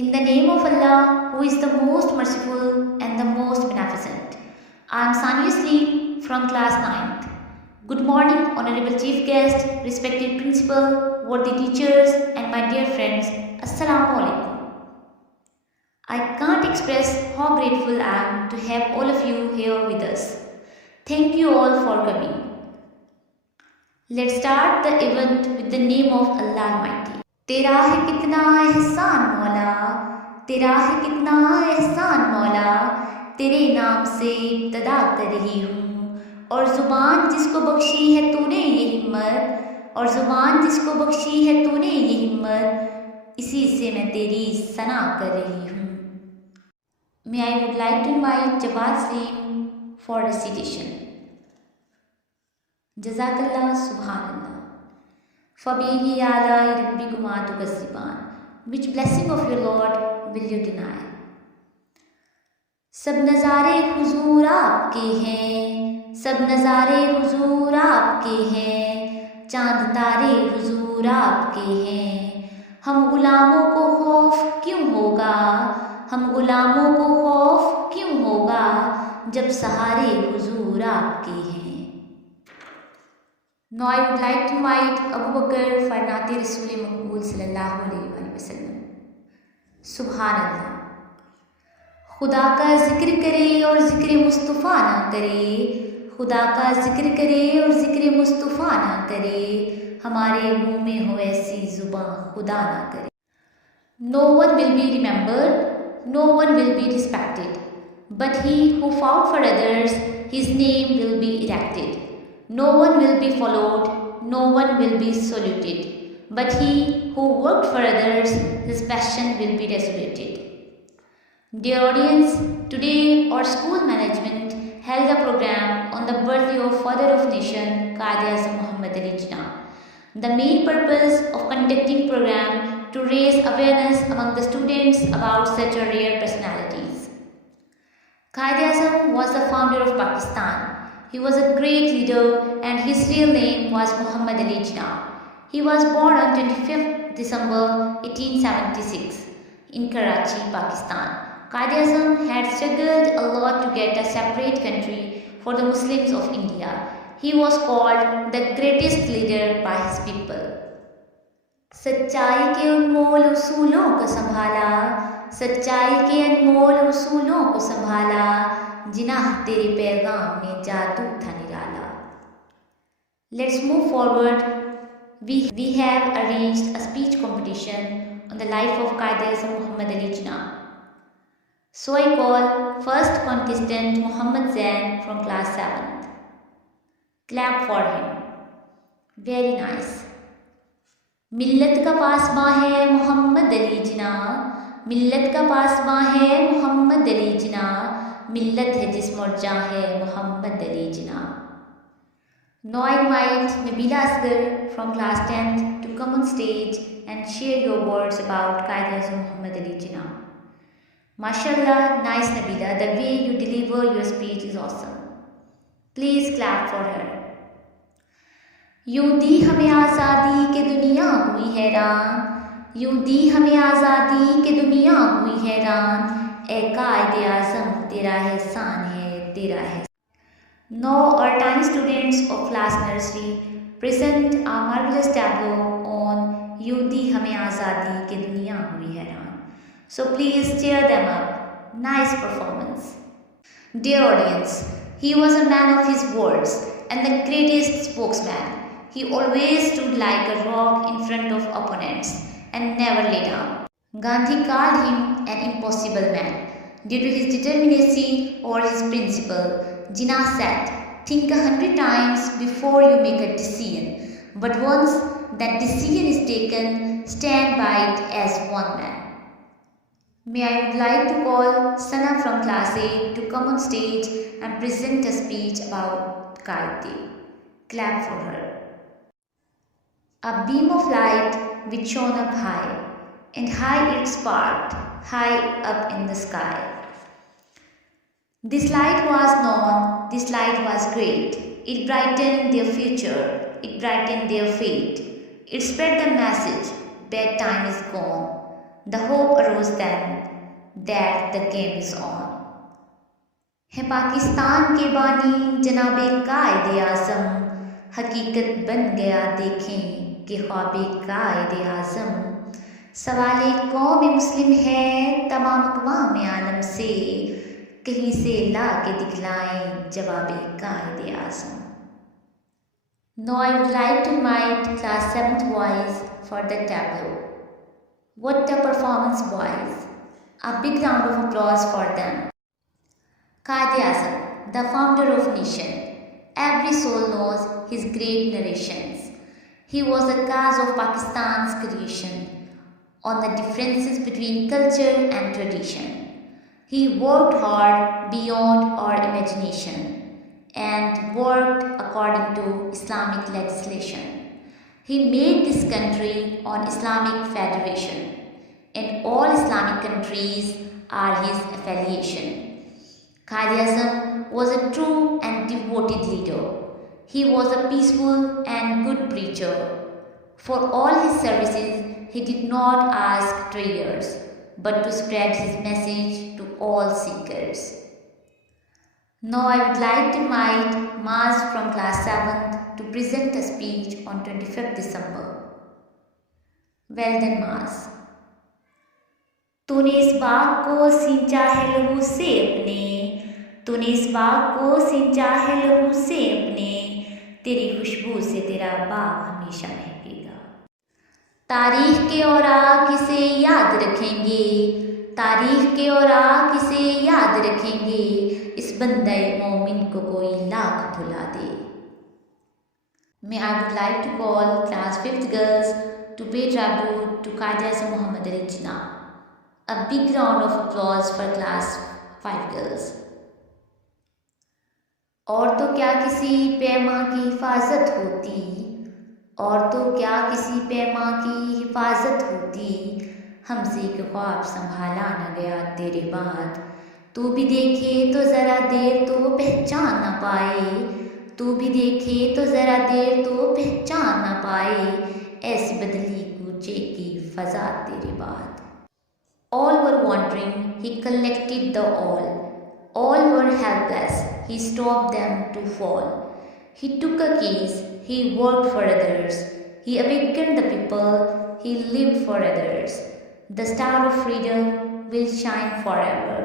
In the name of Allah, who is the most merciful and the most beneficent. I am Sania Sleep from class 9th. Good morning, honorable chief guest, respected principal, worthy teachers and my dear friends. Assalamu alaikum. I can't express how grateful I am to have all of you here with us. Thank you all for coming. Let's start the event with the name of Allah Almighty. तेरा है कितना एहसान मौला, तेरा है कितना एहसान मौला, तेरे नाम से इब्तदा कर रही हूँ। और ज़ुबान जिसको बख्शी है तूने ये हिम्मत, और ज़ुबान जिसको बख्शी है तूने ये हिम्मत, इसी से मैं तेरी सना कर रही हूँ। May I would like to invite Jawad Salim for recitation. Jazakallah Subhanallah. Fabihi ala rabbikuma tukazziban. Which blessing of your Lord will you deny? सब नज़ारे हुजूर आपके हैं, सब नज़ारे हुजूर आपके हैं, चांद तारे हुजूर आपके हैं। हम गुलामों को खौफ क्यों होगा, हम गुलामों को खौफ क्यों होगा, जब सहारे हुजूर आपके हैं। Now I would like to invite Abu Bakr for Naate Rasool Maqbool sallallahu alaihi wasallam. Subhanallah. खुदा का जिक्र करे और जिक्र मुस्तफ़ा ना करे, खुदा का जिक्र करे और जिक्र मुस्तफ़ा ना करे, हमारे मुँह में हो ऐसी ज़ुबान खुदा ना करे. No one will be remembered, no one will be respected, but he who fought for others, his name will be erected. No one will be followed, no one will be saluted, but he who worked for others, his passion will be resolute. Dear audience, today our school management held a program on the birthday of Father of Nation, Quaid Azam Muhammad Ali Jinnah. The main purpose of conducting program to raise awareness among the students about such a rare personalities. Quaid Azam was the founder of Pakistan. He was a great leader and his real name was Muhammad Ali Jinnah. He was born on 25th December 1876 in Karachi, Pakistan. Quaid Azam had struggled a lot to get a separate country for the Muslims of India. He was called the greatest leader by his people. सच्चाई के अनमोल उसूलों को संभाला, सच्चाई के अनमोल उसूलों को संभाला, जिन्नाह तेरे पैगाम में जादू था निराला. Let's move forward. We have arranged a speech competition on the life of Quaid Azam Muhammad Ali Jinnah. So I call first contestant Muhammad Zain from class 7th. Clap for him. Very nice. मिल्लत का पासबां है मोहम्मद अली जिन्नाह, मिल्लत का पासबां है मोहम्मद अली जिन्नाह, मिल्लत है जिस्म और जान है Mohammad Ali Jinnah. Now I invite Nabila Asghar from class 10th to come on stage and share your words about Quaid Azam Muhammad Ali Jinnah. Mashallah, nice Nabila, the way you deliver your speech is awesome. Please clap for her. यूं दी हमें आज़ादी के दुनिया हुई हैरान, यूं दी हमें आज़ादी के दुनिया हुई हैरान, ए क़ाइद आज़म तेरा एहसान है, तेरा है. Now our tiny students of class nursery present a marvelous tableau on यूं दी हमें आज़ादी के दुनिया हुई हैरान. So please cheer them up. Nice performance. Dear audience, he was a man of his words and the greatest spokesman. He always stood like a rock in front of opponents and never lay down. Gandhi called him an impossible man due to his determinacy or his principle. Jinnah said, think 100 times before you make a decision, but once that decision is taken, stand by it as one man. May I would like to call Sana from class 8 to come on stage and present a speech about Quaid Day. Clap for her. A beam of light which shone up high, and high it sparked, high up in the sky. This light was known, this light was great. It brightened their future, it brightened their fate. It spread the message, bad time is gone. The hope arose then that the game is on. है पाकिस्तान के बानी जनाबे कायद आज़म, हकीकत बन गया देखें कि ख्वाबे कायद आज़म। सवाले कौम मुस्लिम है तमाम अक़वाम आलम से, कहीं से ला के दिखलाएं जवाबे कायद आज़म। Now I would like to invite class 7th boys for the tableau. What a performance, boys! A big round of applause for them. Quaid Azam, the founder of nation. Every soul knows his great narrations. He was the cause of Pakistan's creation on the differences between culture and tradition. He worked hard beyond our imagination and worked according to Islamic legislation. He made this country on Islamic Federation, and all Islamic countries are his affiliation. Quaid Azam was a true and devoted leader. He was a peaceful and good preacher. For all his services, he did not ask prayers, but to spread his message to all seekers. Now I would like to invite Maz from class 7th to present a speech on 25th December. Well done, Maz. तूने इस बाग को सींचा है लहू से अपने, तूने इस बाग को सींचा है लहू से अपने, तेरी खुशबू से तेरा बाग हमेशा महकेगा। तारीख के औराक इसे याद रखेंगे, तारीख के औराक इसे याद रखेंगे, इस बंदे मोमिन को कोई लाख भुला दे। May I would like to call class 5th girls to pay tribute to Quaid Azam Muhammad Ali Jinnah. A big round of applause for class 5 girls. और तो क्या किसी पैमा की हिफाजत होती, और तो क्या किसी पैमा की हिफाजत होती, हमसे एक ख्वाब संभाला न गया तेरे बाद। तू भी देखे तो ज़रा देर तो पहचान न पाए, तू भी देखे तो ज़रा देर तो पहचान न पाए, ऐसी बदली कूचे की फ़ज़ा तेरे बाद। All were wondering, he collected the all. All were helpless, he stopped them to fall. He took a case, he worked for others. He awakened the people, he lived for others. The star of freedom will shine forever.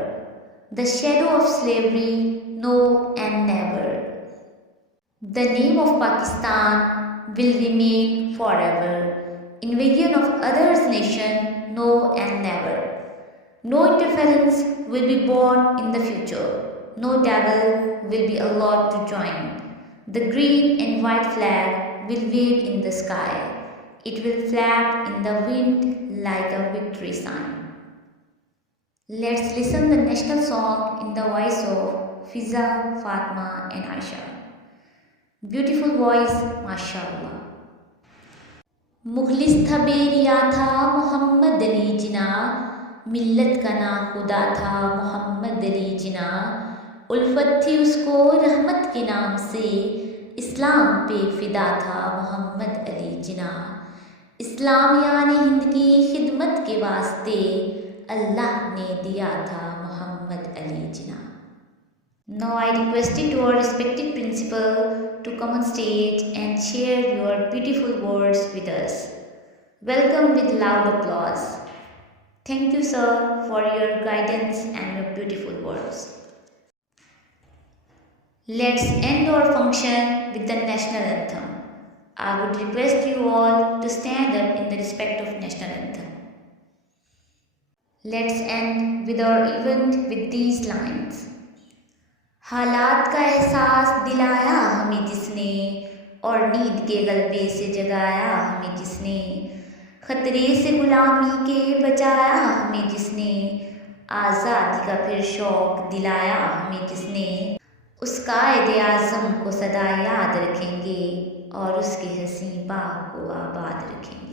The shadow of slavery, no and never. The name of Pakistan will remain forever. Invasion of others' nation, no and never. No interference will be born in the future. No devil will be allowed to join. The green and white flag will wave in the sky. It will flap in the wind like a victory sign. Let's listen the national song in the voice of Fiza, Fatma and Aisha. Beautiful voice, mashallah. मुखलिस था बेरिया था मोहम्मद अली जिन्ना, मिल्लत का ना खुदा था मोहम्मद अली जिन्ना, उल्फत थी उसको रहमत के नाम से, इस्लाम पे फिदा था मोहम्मद अली जिन्ना, इस्लाम यानी हिंद की खिदमत के वास्ते, अल्लाह ने दिया था Mohammad Ali Jinnah. Now I requested our respected principal to come on stage and share your beautiful words with us. Welcome with loud applause. Thank you, sir, for your guidance and your beautiful words. Let's end our function with the national anthem. I would request you all to stand up in the respect of national anthem. Let's end with our event with these lines. हालात का एहसास दिलाया हमें जिसने, और नींद के गलबे से जगाया हमें जिसने, खतरे से गुलामी के बचाया हमें जिसने, आज़ादी का फिर शौक दिलाया हमें जिसने, उस कायदे आज़म को सदा याद रखेंगे और उसके हसीं बाग को आबाद रखेंगे।